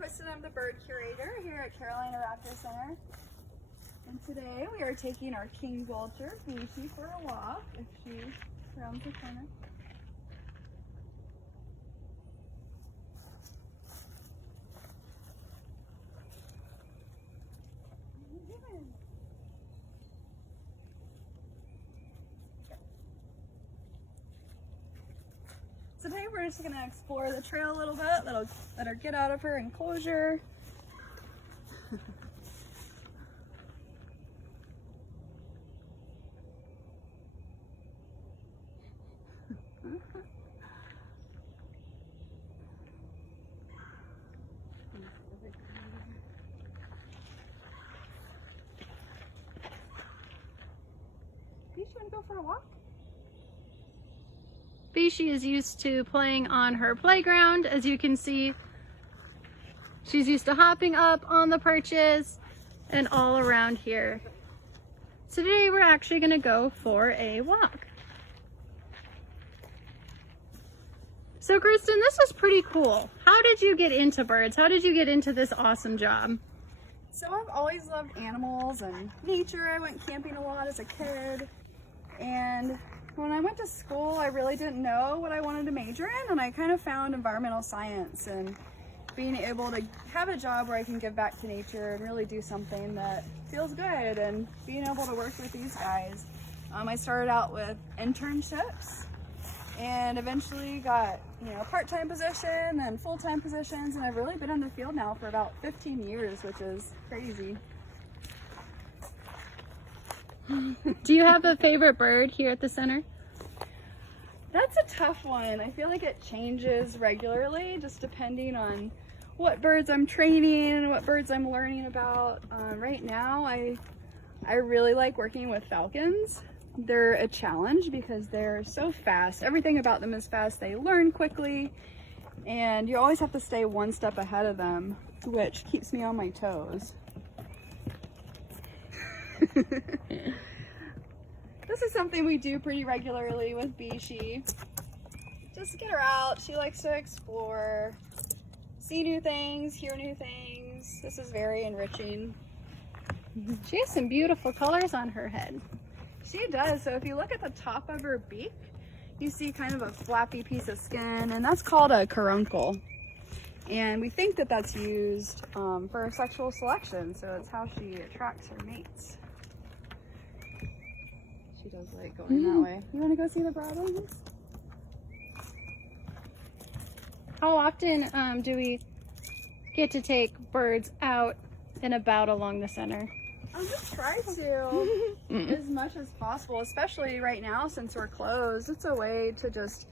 Kristin. I'm the bird curator here at Carolina Raptor Center. And today we are taking our King Vulture, Beachy, for a walk if she rounds the corner. Today we're just going to explore the trail a little bit, let her get out of her enclosure. You want to go for a walk? She is used to playing on her playground. As you can see, she's used to hopping up on the perches and all around here. So today we're actually going to go for a walk. So Kristin, this is pretty cool. How did you get into birds? How did you get into this awesome job? So I've always loved animals and nature. I went camping a lot as a kid, and when I went to school, I really didn't know what I wanted to major in, and I kind of found environmental science and being able to have a job where I can give back to nature and really do something that feels good, and being able to work with these guys. I started out with internships and eventually got, a part-time position and full-time positions, and I've really been in the field now for about 15 years, which is crazy. Do you have a favorite bird here at the center? That's a tough one. I feel like it changes regularly, just depending on what birds I'm training, what birds I'm learning about. Right now, I really like working with falcons. They're a challenge because they're so fast. Everything about them is fast. They learn quickly, and you always have to stay one step ahead of them, which keeps me on my toes. This is something we do pretty regularly with Beachy. Just get her out. She likes to explore, see new things, hear new things. This is very enriching. She has some beautiful colors on her head. She does. So if you look at the top of her beak, you see kind of a flappy piece of skin, and that's called a caruncle. And we think that that's used for sexual selection, so it's how she attracts her mates. She does like going that way. You want to go see the broadwings? How often do we get to take birds out and about along the center? I just try to as much as possible, especially right now since we're closed. It's a way to just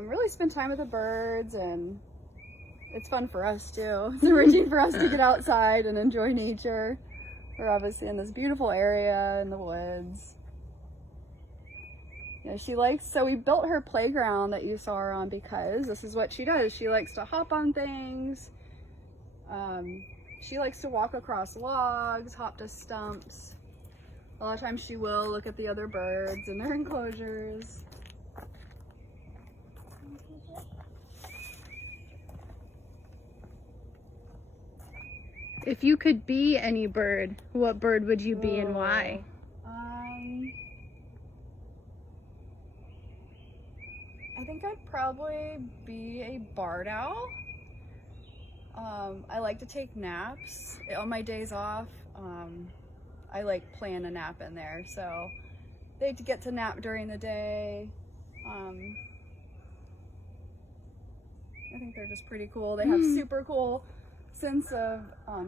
really spend time with the birds, and it's fun for us too. It's enriching for us to get outside and enjoy nature. We're obviously in this beautiful area in the woods. She likes, so we built her playground that you saw her on because this is what she does. She likes to hop on things. She likes to walk across logs, hop to stumps. A lot of times she will look at the other birds in their enclosures. If you could be any bird, what bird would you be and why? I think I'd probably be a barred owl. I like to take naps on my days off. I like plan a nap in there, so they get to nap during the day. I think they're just pretty cool. They have super cool sense of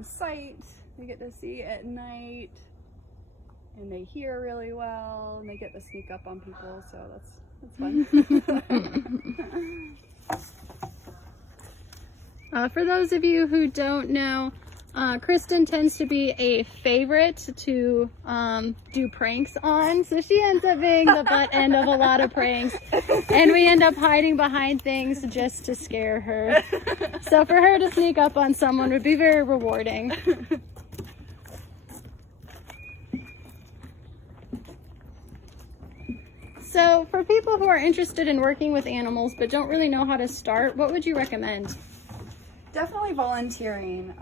sight. They get to see at night, and they hear really well, and they get to sneak up on people, so that's fun. For those of you who don't know, Kristin tends to be a favorite to do pranks on, so she ends up being the butt end of a lot of pranks, and we end up hiding behind things just to scare her. So for her to sneak up on someone would be very rewarding. So for people who are interested in working with animals but don't really know how to start, what would you recommend? Definitely volunteering.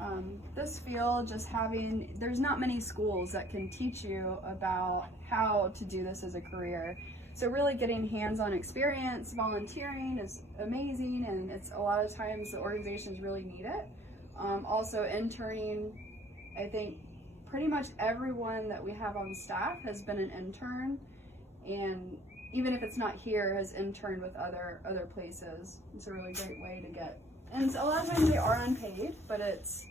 This field, there's not many schools that can teach you about how to do this as a career. So really getting hands-on experience, volunteering is amazing, and it's a lot of times the organizations really need it. Also interning, I think pretty much everyone that we have on staff has been an intern, and even if it's not here, has interned with other places. It's a really great way to get, and a lot of times they are unpaid, but it's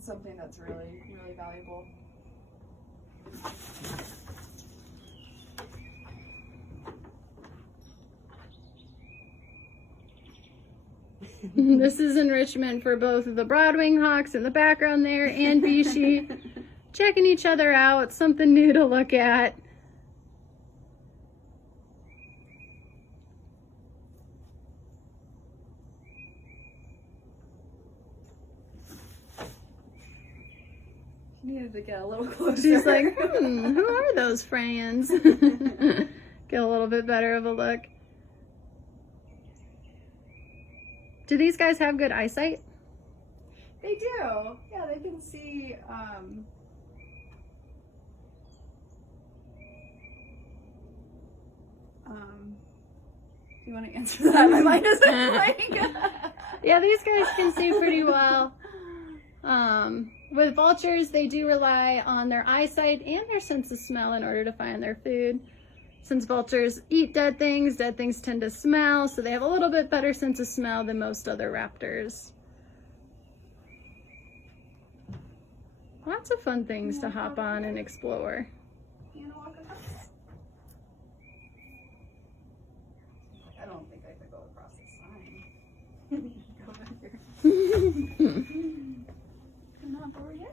something that's really, really valuable. This is enrichment for both of the Broadwing hawks in the background there and Vichy. Checking each other out, something new to look at. She needed to get a little closer. She's like, who are those friends? Get a little bit better of a look. Do these guys have good eyesight? They do. Yeah, they can see. Do you want to answer that? My mind isn't blank. Yeah, these guys can see pretty well. With vultures, they do rely on their eyesight and their sense of smell in order to find their food. Since vultures eat dead things tend to smell, so they have a little bit better sense of smell than most other raptors. Lots of fun things to hop on and explore. You wanna walk across? I don't think I could go across the sign. Go back here. Come on, over here.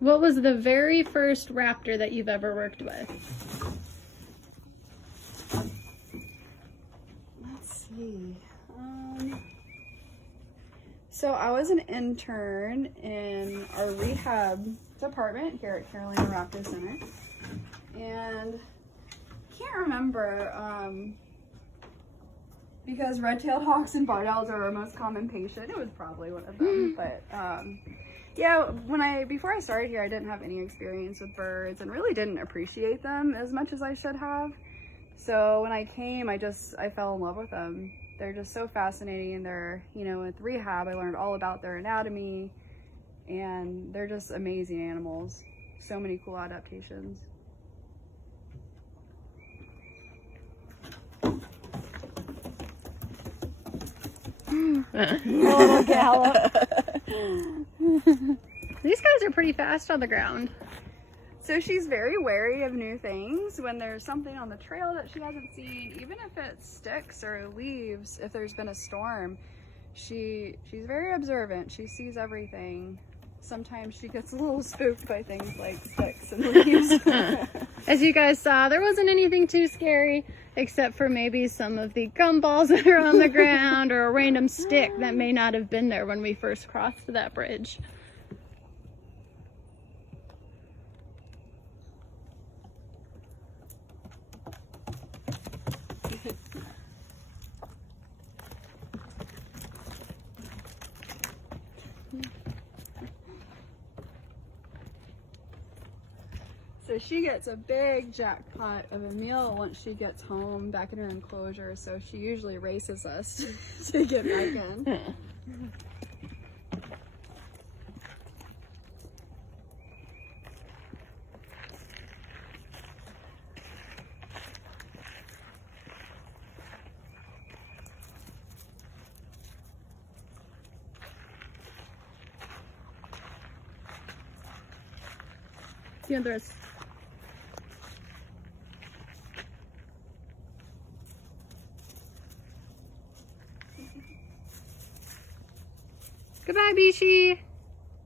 What was the very first raptor that you've ever worked with? Let's see. So I was an intern in our rehab department here at Carolina Raptor Center, and I can't remember because red-tailed hawks and barred owls are our most common patient. It was probably one of them, but yeah, before I started here, I didn't have any experience with birds and really didn't appreciate them as much as I should have. So when I came, I fell in love with them. They're just so fascinating, and they're, with rehab, I learned all about their anatomy, and they're just amazing animals. So many cool adaptations. Oh, gallop. These guys are pretty fast on the ground. So she's very wary of new things. When there's something on the trail that she hasn't seen, even if it sticks or leaves, if there's been a storm, she's very observant. She sees everything. Sometimes she gets a little spooked by things like sticks and leaves. As you guys saw, there wasn't anything too scary, except for maybe some of the gumballs that are on the ground or a random stick that may not have been there when we first crossed that bridge. So she gets a big jackpot of a meal once she gets home back in her enclosure, so she usually races us to get back in. The others. Goodbye, Bishi.